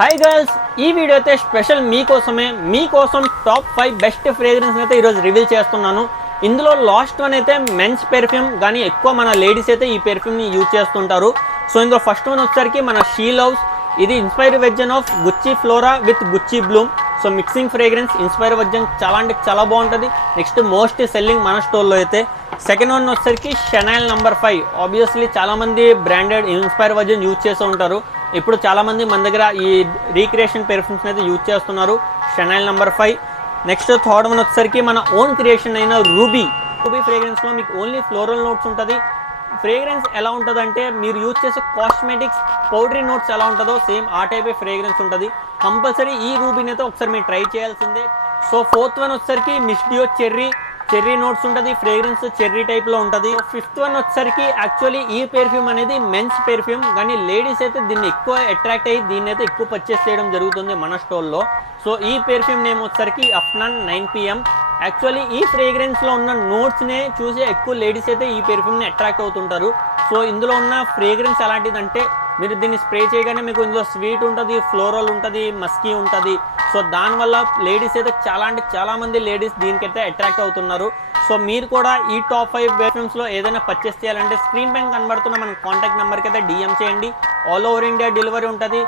Hi girls, ఈ video అయితే special మీకోసం టాప్ 5 బెస్ట్ ఫ్రేగ్రెన్స్ అయితే ఈరోజు రివీల్ చేస్తున్నాను. ఇందులో లాస్ట్ వన్ అయితే మెన్స్ పెర్ఫ్యూమ్, కానీ ఎక్కువ మన లేడీస్ అయితే ఈ పెర్ఫ్యూమ్ని యూజ్ చేస్తుంటారు. సో ఇందులో ఫస్ట్ వన్ వచ్చేసరికి మన షీ లవ్స్. ఇది ఇన్స్పైర్ వెర్జన్ ఆఫ్ గుచ్చి ఫ్లోరా విత్ గుచ్చి Bloom. So mixing fragrance inspire version చాలా అంటే చాలా బాగుంటుంది. నెక్స్ట్ మోస్ట్ సెల్లింగ్ మన స్టోర్లో అయితే. సెకండ్ వన్ వచ్చేసరికి షెనైల్ నంబర్ 5. ఆబ్వియస్లీ చాలామంది బ్రాండెడ్ ఇన్స్పైర్ వెర్జన్ యూజ్ చేస్తూ ఉంటారు. ఇప్పుడు చాలామంది మన దగ్గర ఈ రీక్రియేషన్ పెర్ఫ్యూమ్స్ అయితే యూజ్ చేస్తున్నారు. షెనైల్ నంబర్ 5. నెక్స్ట్ థర్డ్ వన్ వచ్చేసరికి మన ఓన్ క్రియేషన్ అయిన రూబీ ఫ్రేగ్రెన్స్లో మీకు ఓన్లీ ఫ్లోరల్ నోట్స్ ఉంటుంది. ఫ్రేగ్రెన్స్ ఎలా ఉంటుంది అంటే మీరు యూజ్ చేసే కాస్మెటిక్స్ పౌడరీ నోట్స్ ఎలా ఉంటుందో సేమ్ ఆ టైపే ఫ్రేగ్రెన్స్ ఉంటుంది. కంపల్సరీ ఈ రూబీని అయితే ఒకసారి మీరు ట్రై చేయాల్సిందే. సో ఫోర్త్ వన్ వచ్చేసరికి మిస్డియో చెర్రీ నోట్స్ ఉంటుంది. ఫ్రేగ్రెన్స్ చెర్రీ టైప్లో ఉంటుంది. ఫిఫ్త్ వన్ వచ్చేసరికి యాక్చువల్లీ ఈ పెర్ఫ్యూమ్ అనేది మెన్స్ పెర్ఫ్యూమ్, కానీ లేడీస్ అయితే దీన్ని ఎక్కువ అట్రాక్ట్ అయ్యి దీన్ని అయితే ఎక్కువ పర్చేస్ చేయడం జరుగుతుంది మన స్టోర్లో. సో ఈ పెర్ఫ్యూమ్ నేమ్ వచ్చేసరికి అఫ్నాన్ 9 PM. యాక్చువల్లీ ఈ ఫ్రేగ్రెన్స్లో ఉన్న నోట్స్నే చూసి ఎక్కువ లేడీస్ అయితే ఈ పెర్ఫ్యూమ్ని అట్రాక్ట్ అవుతుంటారు. సో ఇందులో ఉన్న ఫ్రేగ్రెన్స్ ఎలాంటిదంటే మీరు దీన్ని స్ప్రే చేయగానే మీకు ఇందులో స్వీట్ ఉంటుంది, ఫ్లోరల్ ఉంటుంది, మస్కీ ఉంటుంది. సో దానివల్ల లేడీస్ అయితే చాలా అంటే చాలామంది లేడీస్ దీనికైతే అట్రాక్ట్ అవుతున్నారు. సో మీరు కూడా ఈ టాప్ 5 పెర్ఫ్యూమ్స్లో ఏదైనా పర్చేస్ చేయాలంటే స్క్రీన్ పైన కనబడుతున్న మన కాంటాక్ట్ నెంబర్కి అయితే DM చేయండి. ఆల్ ఓవర్ ఇండియా డెలివరీ ఉంటుంది.